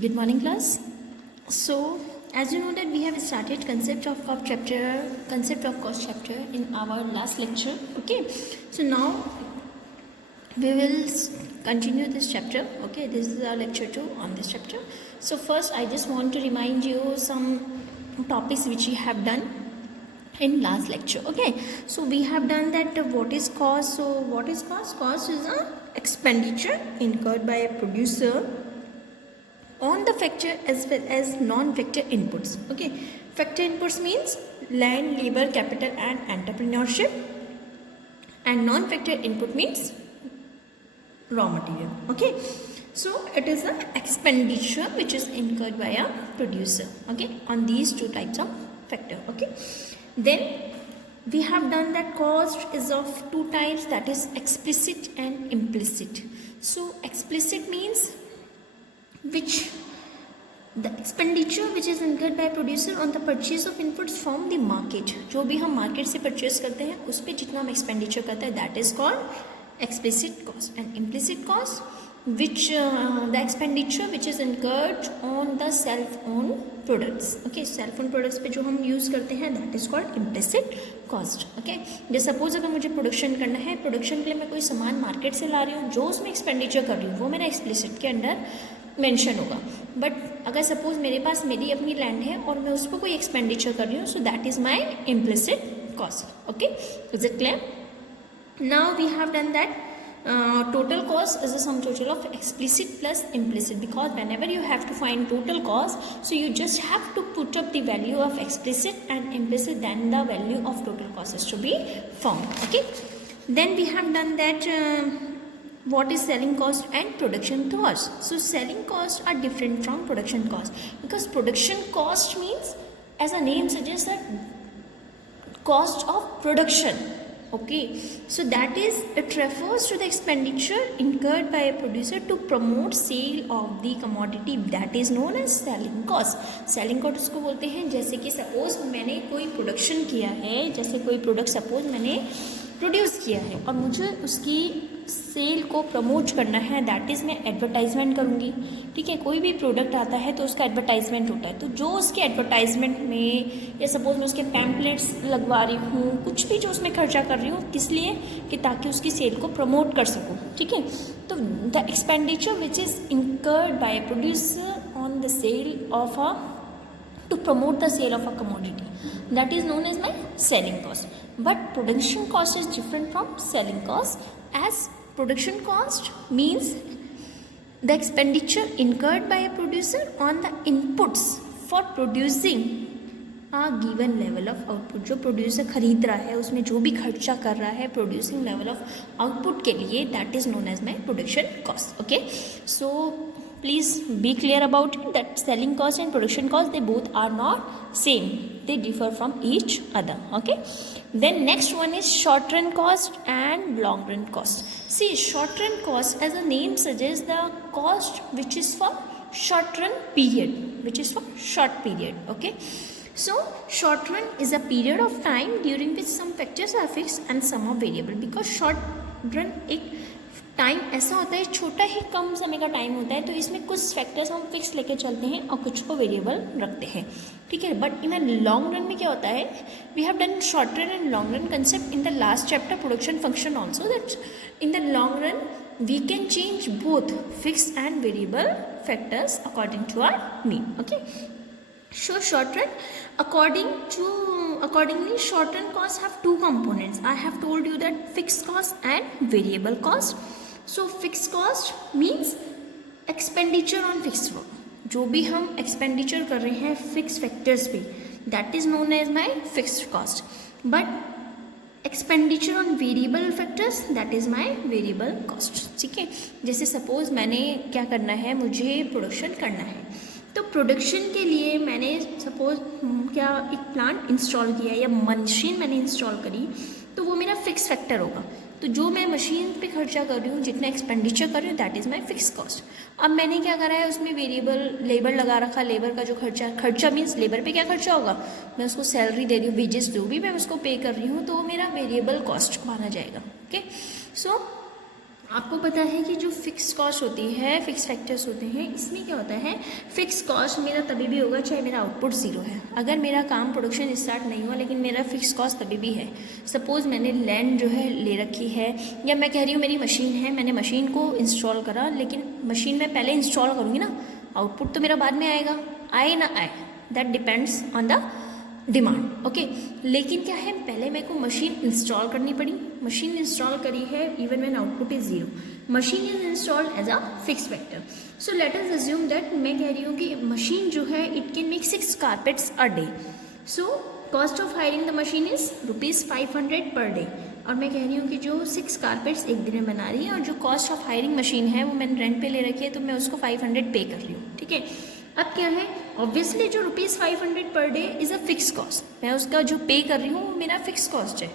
Good morning, class. So, as you know that we have started concept of cost chapter in our last lecture. Okay. So now we will continue this chapter. Okay, this is our lecture 2 on this chapter. So first, I just want to remind you some topics which we have done in last lecture. Okay, so we have done that what is cost. So what is cost? Cost is a expenditure incurred by a producer on the factor as well as non-factor inputs. Okay, factor inputs means land, labor, capital and entrepreneurship, and non-factor input means raw material. Okay, so it is an expenditure which is incurred by a producer, okay, on these two types of factor. Okay, then we have done that cost is of two types, that is explicit and implicit. So explicit means which the expenditure which is incurred by producer on the purchase of inputs from the market, जो भी हम market से purchase करते हैं उस पर जितना हम एक्सपेंडिचर करते हैं that is called explicit cost. And implicit cost which the expenditure which is incurred on the self-owned products. Okay, self-owned products पे जो हम यूज़ करते हैं that is called implicit cost. Okay, जैसे सपोज अगर मुझे प्रोडक्शन करना है, प्रोडक्शन के लिए मैं कोई सामान मार्केट से ला रही हूँ, जो उसमें एक्सपेंडिचर कर रही हूँ वो मेरा एक्सप्लिसिट के अंडर मेंशन होगा. बट अगर सपोज मेरे पास मेरी अपनी लैंड है और मैं उस पर कोई एक्सपेंडिचर कर रही हूँ, so that is my implicit cost. Okay, is it clear? Now we have done that total cost is a sum total of explicit plus implicit, because whenever you have to find total cost, so you just have to put up the value of explicit and implicit, then the value of total cost is to be found. Okay, then we have done that what is selling cost and production cost. So selling costs are different from production cost, because production cost means, as a name suggests, that cost of production. Okay, so that is, it refers to the expenditure incurred by a producer to promote sale of the commodity, that is known as selling cost. Selling cost उसको बोलते हैं, जैसे कि suppose मैंने कोई production किया है, जैसे कोई प्रोडक्ट सपोज मैंने प्रोड्यूस किया है और मुझे उसकी सेल को प्रमोट करना है, दैट इज़ मैं एडवर्टाइजमेंट करूँगी. ठीक है, कोई भी प्रोडक्ट आता है तो उसका एडवर्टाइजमेंट होता है, तो जो उसके एडवर्टाइजमेंट में या सपोज मैं उसके पैम्पलेट्स लगवा रही हूँ, कुछ भी जो उसमें खर्चा कर रही हूँ, किस लिए कि ताकि उसकी सेल को प्रमोट कर सकूँ. ठीक है, तो the expenditure which is incurred by a producer on the sale of a to promote the sale of a commodity, that is known as my selling cost. But production cost is different from selling cost, as production cost means the expenditure incurred by a producer on the inputs for producing a given level of output. जो producer खरीद रहा है उसमें जो भी खर्चा कर रहा है प्रोड्यूसिंग लेवल ऑफ आउटपुट के लिए, that is known as my production cost. Okay, so please be clear about it that selling cost and production cost, they both are not same, they differ from each other. Okay, then next one is short run cost and long run cost. See, short run cost, as the name suggests, the cost which is for short run period, which is for short period. Okay, so short run is a period of time during which some factors are fixed and some are variable. Because short run एक time ऐसा होता है, छोटा ही कम समय का time होता है, तो इसमें कुछ फैक्टर्स हम फिक्स लेके चलते हैं और कुछ को वेरिएबल रखते हैं. ठीक है, but in a long run में क्या होता है, we have done short run and long run concept in the last chapter production function also, that in the long run we can change both fixed and variable factors according to our need. Okay, so short run, accordingly short run costs have two components. I have told you that fixed cost and variable cost. So fixed cost means expenditure on fixed work, जो भी हम expenditure कर रहे हैं fix factors पे, that is known as my fixed cost. But expenditure on variable factors, that is my variable cost. ठीक है, जैसे सपोज मैंने क्या करना है, मुझे प्रोडक्शन करना है, तो प्रोडक्शन के लिए मैंने सपोज क्या एक प्लांट इंस्टॉल किया या मशीन मैंने इंस्टॉल करी, तो वो मेरा फिक्स फैक्टर होगा. तो जो मैं मशीन पे खर्चा कर रही हूँ, जितना एक्सपेंडिचर कर रही हूँ, that is my fix cost. अब मैंने क्या करा है, उसमें वेरिएबल लेबर लगा रखा, लेबर का जो खर्चा मीन्स लेबर पे क्या खर्चा होगा, मैं उसको सैलरी दे रही हूँ, वेजेस जो भी मैं उसको पे कर रही हूँ, तो वो मेरा वेरिएबल कॉस्ट माना जाएगा. ओके, सो आपको पता है कि जो फिक्स कॉस्ट होती है, फिक्स फैक्टर्स होते हैं, इसमें क्या होता है, फिक्स कॉस्ट मेरा तभी भी होगा चाहे मेरा आउटपुट ज़ीरो है। अगर मेरा काम प्रोडक्शन स्टार्ट नहीं हुआ लेकिन मेरा फिक्स कॉस्ट तभी भी है। सपोज़ मैंने लैंड जो है ले रखी है, या मैं कह रही हूँ मेरी मशीन है, मैंने मशीन को इंस्टॉल करा, लेकिन मशीन में पहले इंस्टॉल करूँगी ना, आउटपुट तो मेरा बाद में आएगा, आए ना आए, that depends on the demand. Okay, लेकिन क्या है, पहले मेरे को मशीन इंस्टॉल करनी पड़ी, मशीन इंस्टॉल करी है even when output is zero, machine is installed as a fix factor. So let us assume that मैं कह रही हूँ कि मशीन जो है it can make 6 carpets a day. So cost of hiring the machine is ₹500 per day, और मैं कह रही हूँ कि जो 6 कारपेट्स एक दिन में बना रही है और जो कॉस्ट ऑफ हायरिंग मशीन है वो मैंने रेंट पे ले रखी है, तो मैं उसको 500 पे कर रही हूँ। ठीक है, अब क्या है, ऑब्वियसली जो ₹500 per day is a fix cost, मैं उसका जो पे कर रही हूँ वो मेरा फिक्स कॉस्ट है।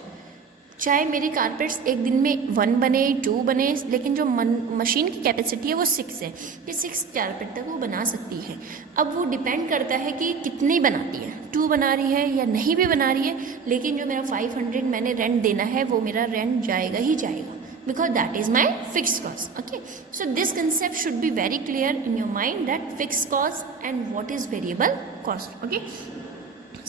चाहे मेरे कारपेट्स एक दिन में 1 बने 2 बने, लेकिन जो मशीन की कैपेसिटी है वो 6 है, कि 6 कारपेट तक वो बना सकती है। अब वो डिपेंड करता है कि कितनी बनाती है, 2 बना रही है या नहीं भी बना रही है, लेकिन जो मेरा 500 मैंने रेंट देना है वो मेरा रेंट जाएगा ही जाएगा, because that is my fixed cost. Okay, so this concept should be very clear in your mind, that fixed cost and what is variable cost. Okay,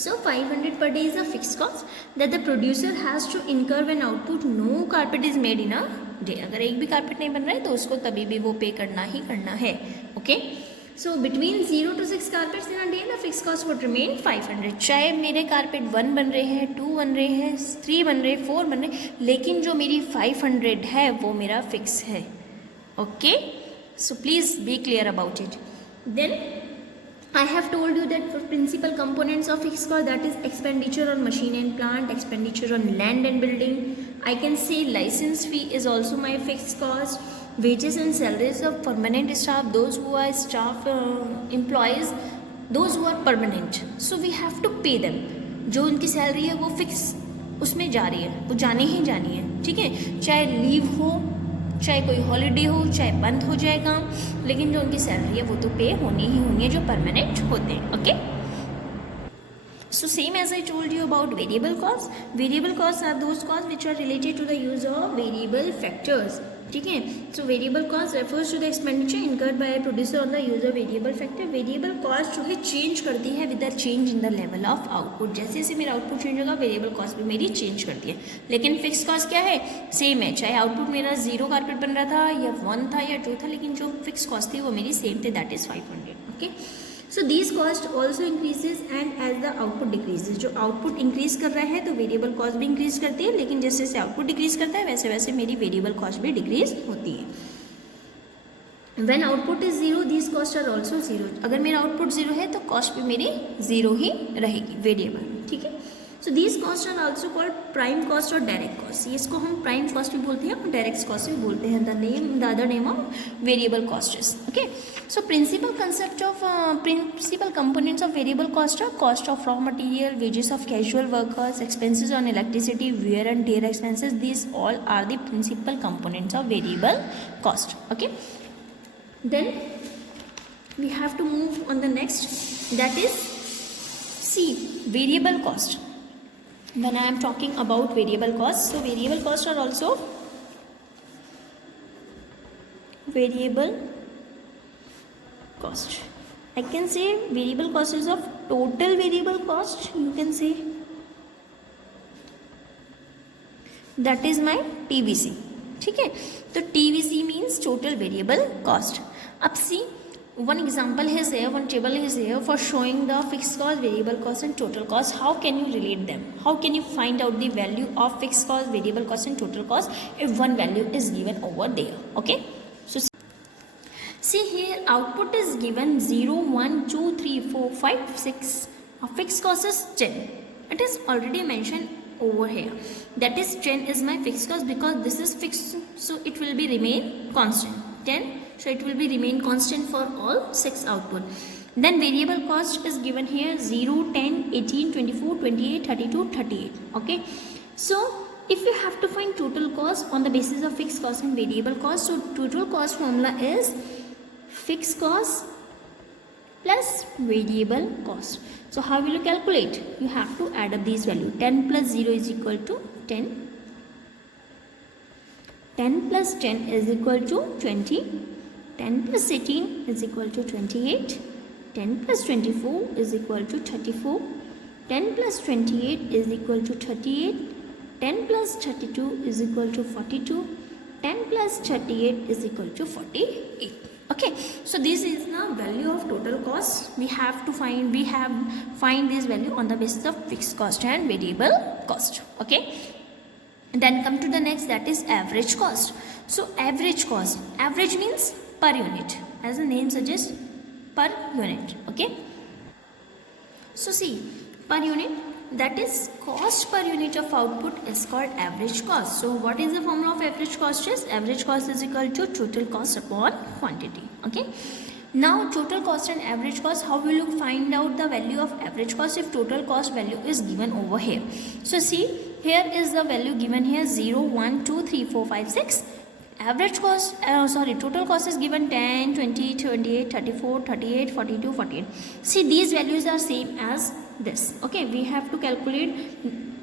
so 500 per day is a fixed cost that the producer has to incur when output no carpet is made in a day. अगर एक भी carpet नहीं बन रहा है तो उसको तभी भी वो पे करना ही करना है. Okay, so between 0 to 6 carpets in a day the fixed cost would remain 500. चाहे मेरे कारपेट 1 बन रहे हैं, 2 बन रहे हैं, 3 बन रहे हैं, 4 बन रहे हैं, लेकिन जो मेरी 500 है वो मेरा फिक्स है. Okay, so please be clear about it. Then I have told you that for principal components of fixed cost, that is expenditure on machine and plant, expenditure on land and building. I can say license fee is also my fixed cost. Wages and salaries of permanent staff, those who are staff employees, those who are permanent, so we have to pay them. जो उनकी salary है वो fix उसमें जा रही है, वो जानी ही जानी है. ठीक है, चाहे लीव हो, चाहे कोई हॉलीडे हो, चाहे बंद हो जाए काम, लेकिन जो उनकी सैलरी है वो तो पे होनी ही होनी है, जो परमानेंट होते हैं. Okay, so same as I told you about variable costs. Variable costs are those costs which are related to the use of variable factors. ठीक है, so variable cost refers to the expenditure incurred by a producer on the use of variable factor. Variable cost जो है change करती है with the change in the level of output. जैसे जैसे मेरा output change होगा वेरिएबल कॉस्ट भी मेरी चेंज करती है, लेकिन फिक्स कॉस्ट क्या है, सेम है. चाहे आउटपुट मेरा 0 कारपेट बन रहा था या 1 था या 2 था, लेकिन जो फिक्स कॉस्ट थी वो मेरी सेम थी, that is 500. Okay, so these cost also increases and as the output decreases. जो आउटपुट इंक्रीज कर रहा है तो वेरिएबल कॉस्ट भी इंक्रीज करती है, लेकिन जैसे जैसे आउटपुट डिक्रीज करता है वैसे वैसे मेरी वेरिएबल कॉस्ट भी डिक्रीज होती है. When output is 0 these cost are also 0. अगर मेरा आउटपुट 0 है तो कॉस्ट भी मेरी 0 ही रहेगी वेरिएबल. ठीक है, so these cost are also called prime cost और डायरेक्ट कॉस्ट. इसको हम प्राइम कॉस्ट भी बोलते हैं और डायरेक्ट कॉस्ट भी बोलते हैं. The other name of variable cost is. Okay, so principal concept of principal components of variable cost are cost of raw material, wages of casual workers, expenses on electricity, wear and tear expenses. These all are the principal components of variable cost. Okay, then we have to move on the next, that is C, variable cost. When I am talking about variable cost, so variable costs are also variable cost. I can say variable cost is of total variable cost, you can say that is my TVC. ठीक है, तो TVC means total variable cost. अब see one example is here, one table is here for showing the fixed cost, variable cost and total cost. How can you relate them? How can you find out the value of fixed cost, variable cost and total cost if one value is given over there? Okay, so see here output is given 0, 1, 2, 3, 4, 5, 6. Our fixed cost is 10. It is already mentioned over here, that is 10 is my fixed cost because this is fixed, so it will be remain constant 10, so it will be remain constant for all 6 output. Then variable cost is given here 0, 10, 18, 24, 28, 32, 38. Okay, so if you have to find total cost on the basis of fixed cost and variable cost, so total cost formula is fixed cost plus variable cost. So how will you calculate? You have to add up these values. 10 plus 0 is equal to 10. 10 plus 10 is equal to 20. 10 plus 18 is equal to 28. 10 plus 24 is equal to 34. 10 plus 28 is equal to 38. 10 plus 32 is equal to 42. 10 plus 38 is equal to 48. Okay, so this is the value of total cost. We have find this value on the basis of fixed cost and variable cost. Okay, then come to the next, that is average cost. So average cost, average means per unit, as the name suggests, per unit. Okay, so see, per unit, that is cost per unit of output is called average cost. So what is the formula of average cost? Is average cost is equal to total cost upon quantity. Okay, now total cost and average cost, how will you find out the value of average cost if total cost value is given over here? So see, here is the value given here, 0, 1, 2, 3, 4, 5, 6. Average cost, total cost is given 10, 20, 28, 34, 38, 42, 48. See, these values are same as this. Okay, we have to calculate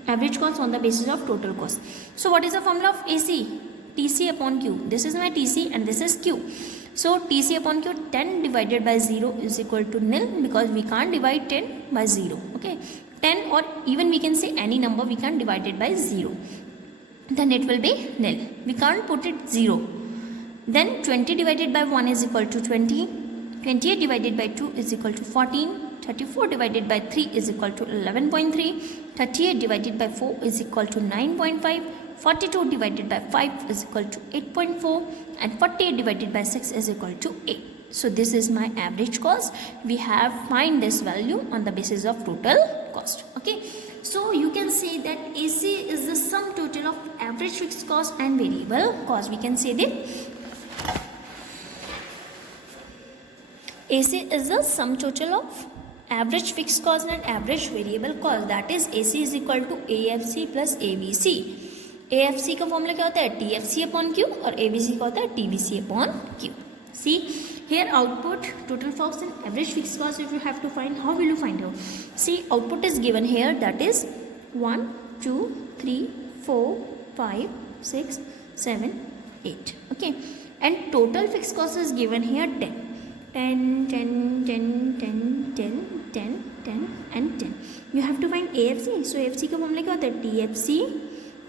average cost on the basis of total cost. So what is the formula of AC? TC upon Q. This is my TC and this is Q. So TC upon Q, 10 divided by 0 is equal to nil, because we can't divide 10 by 0. Okay, 10, or even we can say any number, we can divide it by 0. Then it will be nil. We can't put it 0. Then 20 divided by 1 is equal to 20. 28 divided by 2 is equal to 14. 34 divided by 3 is equal to 11.3. 38 divided by 4 is equal to 9.5. 42 divided by 5 is equal to 8.4. And 48 divided by 6 is equal to 8. So this is my average cost. We have find this value on the basis of total cost. Okay. So you can say that AC is the sum total of average fixed cost and variable cost. We can say that AC is the sum total of average fixed cost and average variable cost. That is AC is equal to AFC plus ABC. AFC का formula क्या होता है? TFC upon Q, और ABC का होता है TVC upon Q. See, here output, total cost and average fixed cost, if you have to find, how will you find out? See, output is given here, that is 1, 2, 3, 4, 5, 6, 7, 8. Okay, and total fixed cost is given here 10. 10, 10, 10, 10, 10, 10, 10 and 10. You have to find AFC. So AFC का formula क्या होता है? TFC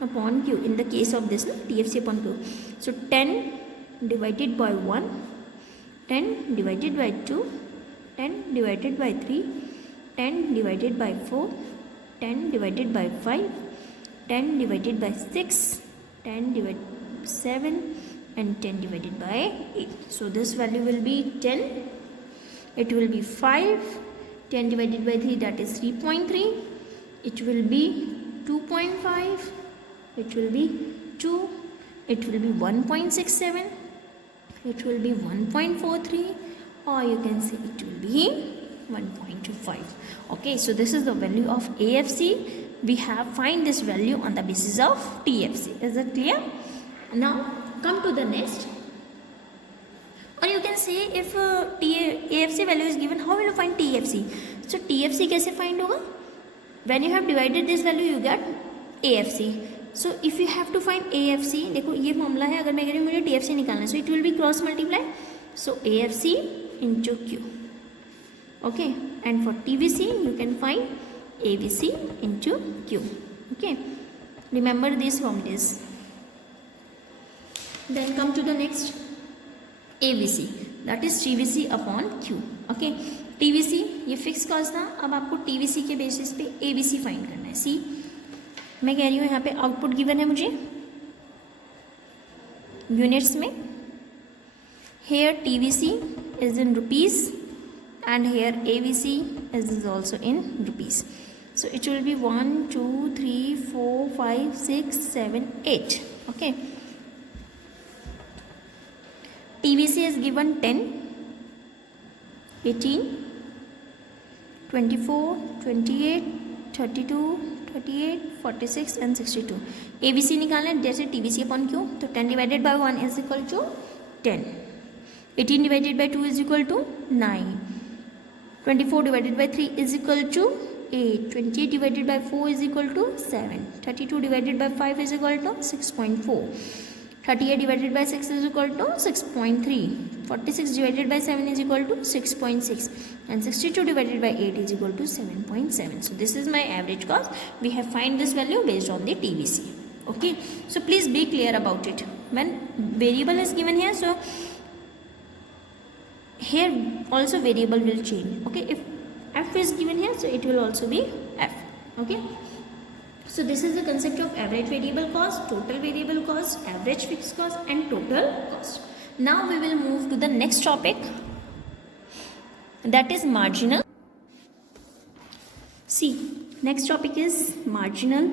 upon Q. In the case of this, TFC upon Q. So 10 divided by 1, 10 divided by 2, 10 divided by 3, 10 divided by 4, 10 divided by 5, 10 divided by 6, 10 divided by 7 and 10 divided by 8. So this value will be 10. It will be 5. 10 divided by 3, that is 3.3. It will be 2.5. It will be 2. It will be 1.67. It will be 1.43, or you can say it will be 1.25. Okay, so this is the value of AFC. We have find this value on the basis of TFC. Is it clear? Now come to the next. Or you can say if AFC value is given, how will you find TFC? So TFC कैसे find होगा? When you have divided this value, you get AFC. So if you have to find AFC, देखो ये formula है, अगर मैं कह रही हूँ मुझे TFC निकालना है, so it will be cross multiply. So AFC into Q. Okay, and for TVC you can find ABC into Q. Okay, remember these formulas. Then come to the next, ABC, that is TVC upon Q. Okay, TVC ये fix cost था, अब आपको TVC के basis पे ABC find करना है. सी मैं कह रही हूँ यहाँ पे आउटपुट गिवन है मुझे यूनिट्स में. Here TVC is in rupees and here ABC is also in rupees. So it will be 1, 2, 3, 4, 5, 6, 7, 8. Okay. TVC is given 10, 18, 24, 28, 32, 38, 46 and 62. ABC निकालना है, जैसे TVC upon Q, तो 10 divided by 1 is equal to 10. 18 divided by 2 is equal to 9. 24 divided by 3 is equal to 8. 28 divided by 4 is equal to 7. 32 divided by 5 is equal to 6.4. 38 divided by 6 is equal to 6.3. 46 divided by 7 is equal to 6.6. And 62 divided by 8 is equal to 7.7. So this is my average cost. We have find this value based on the TVC. Okay. So please be clear about it. When variable is given here, so here also variable will change. Okay. If f is given here, so it will also be f. Okay. So this is the concept of average variable cost, total variable cost, average fixed cost and total cost. Now we will move to the next topic, that is marginal. See, next topic is marginal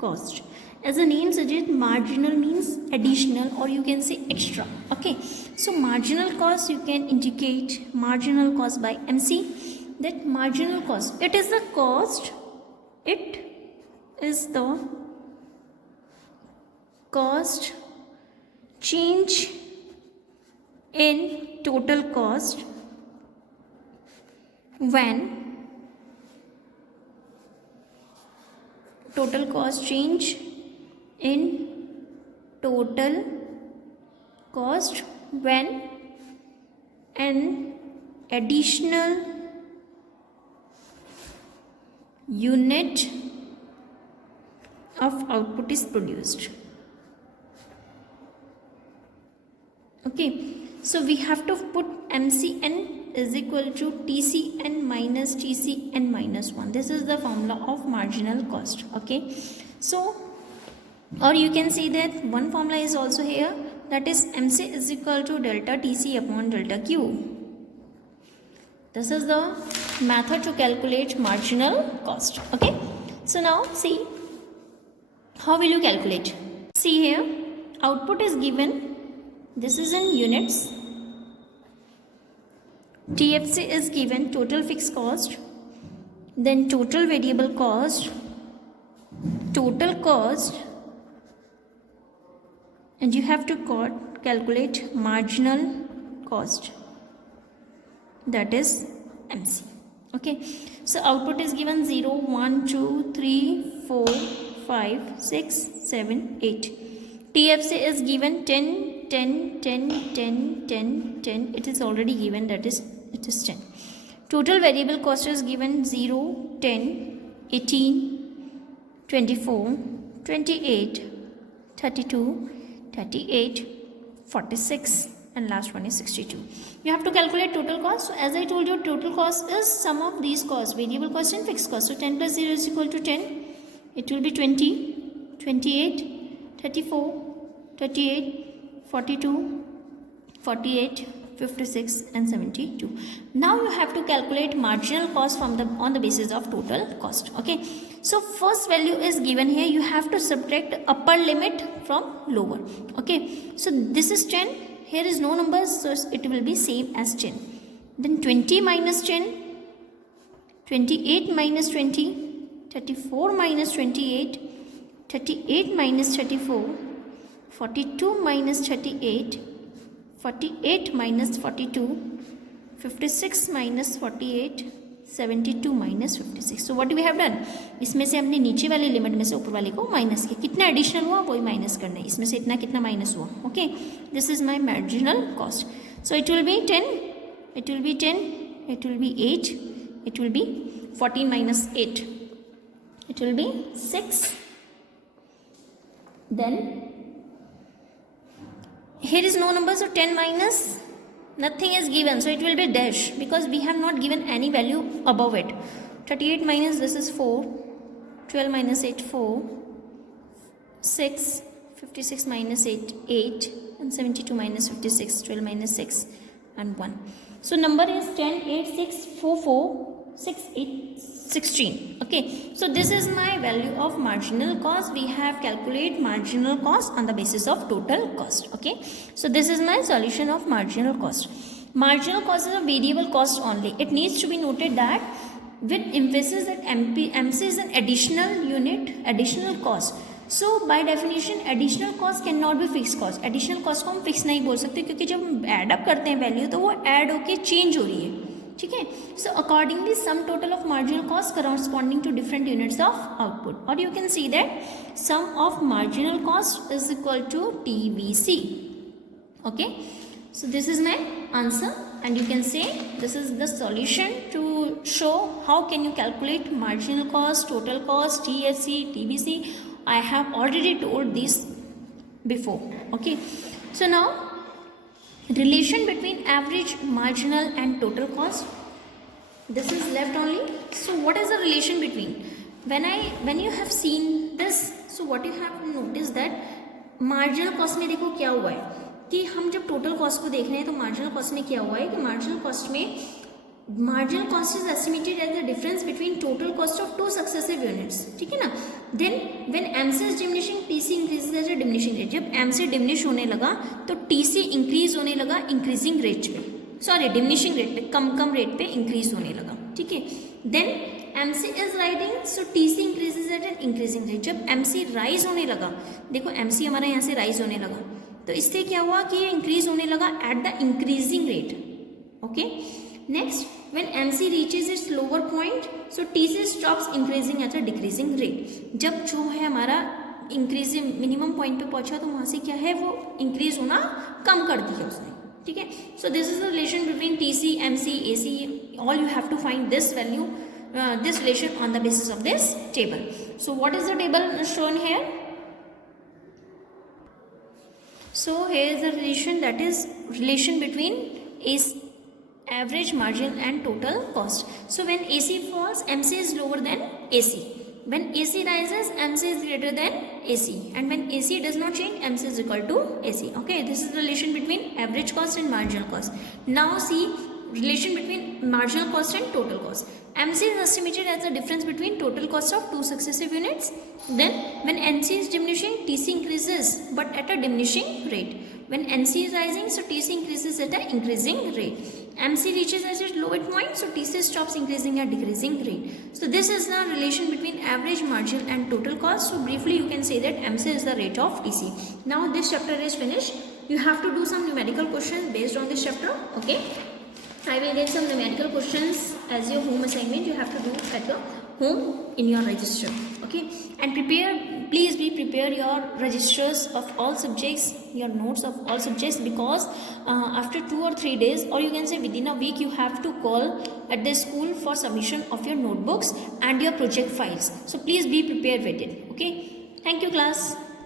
cost. As the name suggests, marginal means additional or you can say extra. Okay, so marginal cost, you can indicate marginal cost by MC. That marginal cost, it is the cost, it is the cost change in total cost when total cost change in total cost when an additional unit of output is produced. Okay, so we have to put MCN is equal to TCN minus TCN minus 1. This is the formula of marginal cost. Okay, so or you can see that one formula is also here, that is MC is equal to delta TC upon delta Q. This is the method to calculate marginal cost. Okay, so now see, how will you calculate? See here, output is given, this is in units. TFC is given, total fixed cost, then total variable cost, total cost, and you have to calculate marginal cost, that is MC. Okay, so output is given 0, 1, 2, 3, 4, 5, 6, 7, 8. TFC is given 10, 10, 10, 10, 10, 10. It is already given, that is it is 10. Total variable cost is given 0, 10, 18, 24, 28, 32, 38, 46 and last one is 62. You have to calculate total cost. So as I told you, total cost is sum of these costs, variable cost and fixed cost. So 10 plus 0 is equal to 10. It will be 20, 28, 34, 38, 42, 48, 56 and 72. Now you have to calculate marginal cost from on the basis of total cost. Okay, so first value is given here, you have to subtract upper limit from lower. Okay, so this is 10, here is no numbers, so it will be same as 10. Then 20 minus 10, 28 minus 20, 34 minus 28, 38 minus 34, 42 minus 38, 48 minus 42, 56 minus 48, 72 minus 56. So what we have done, इसमें से हमने नीचे वाले limit में से ऊपर वाले को माइनस किया, कितना एडिशनल हुआ वही माइनस करना है, इसमें से इतना कितना माइनस हुआ. Okay, this is my marginal cost. So it will be 10, it will be 10, it will be 8, it will be 14 minus 8, it will be 6. Then here is no number, so 10 minus nothing is given, so it will be dash because we have not given any value above it. 38 minus this is 4, 12 minus 8 4, 6, 56 minus 8 8 and 72 minus 56, 12 minus 6 and 1. So number is 10, 8, 6, 4, 4, 6, 8, 16. Okay, so this is my value of marginal cost. We have calculate marginal cost on the basis of total cost. Okay, so this is my solution of marginal cost. Marginal cost is a variable cost only. It needs to be noted that with emphasis that MC is an additional unit, additional cost. So by definition additional cost cannot be fixed cost. Additional cost को हम fix नहीं बोल सकते क्योंकि जब हम add up करते हैं value तो वो add होके change हो रही है. ठीक है, So accordingly, sum total of marginal cost corresponding to different units of output, or you can see that sum of marginal cost is equal to TVC. Okay, so this is my answer, and you can say this is the solution to show how can you calculate marginal cost, total cost, TFC, TVC. I have already told this before. Okay, so now relation between average, marginal and total cost, this is left only. So what is the relation between, when you have seen this, so what you have noticed that marginal cost में देखो क्या हुआ है कि हम जब total cost को देख रहे हैं तो मार्जिनल कॉस्ट में क्या हुआ है कि marginal cost is estimated as the difference between total cost of 2 successive units, ठीक है ना. Then when MC is diminishing, TC increases as a diminishing rate. जब एमसी डिमिनिश होने लगा तो टीसी इंक्रीज होने लगा इंक्रीजिंग रेट पे, सॉरी डिमिनिशिंग रेट पे, कम रेट पे इंक्रीज होने लगा, ठीक है. Then MC is rising, so TC increases at an increasing rate. जब एमसी राइज होने लगा, देखो एमसी हमारा यहाँ से राइज होने लगा, तो इससे क्या हुआ कि ये इंक्रीज होने लगा at the increasing rate. Okay, next when MC reaches it's lower point, so TC stops increasing at a decreasing rate. जब जो है हमारा इंक्रीजिंग मिनिमम पॉइंट पे पहुंचा तो वहां से क्या है वो इंक्रीज होना कम कर दिया उसने, ठीक है. So this is the relation between TC, MC, AC. All you have to find this value, this relation on the basis of this table. So what is the table shown here? So here is the relation, that is relation between average, margin and total cost. So when AC falls, MC is lower than AC. When AC rises, MC is greater than AC, and when AC does not change, MC is equal to AC. Okay, this is the relation between average cost and marginal cost. Now see relation between marginal cost and total cost. MC is estimated as the difference between total cost of 2 successive units. Then when NC is diminishing, TC increases but at a diminishing rate. When NC is rising, so TC increases at an increasing rate. MC reaches at its lowest point, so TC stops increasing at decreasing rate. So this is the relation between average, marginal and total cost. So briefly you can say that MC is the rate of TC. Now this chapter is finished. You have to do some numerical questions based on this chapter. Okay, I will get some numerical questions as your home assignment. You have to do at your home in your register. Okay, and please prepare your registers of all subjects, your notes of all subjects, because after 2 or 3 days, or you can say within a week, you have to call at the school for submission of your notebooks and your project files. So please be prepared with it. Okay, thank you class.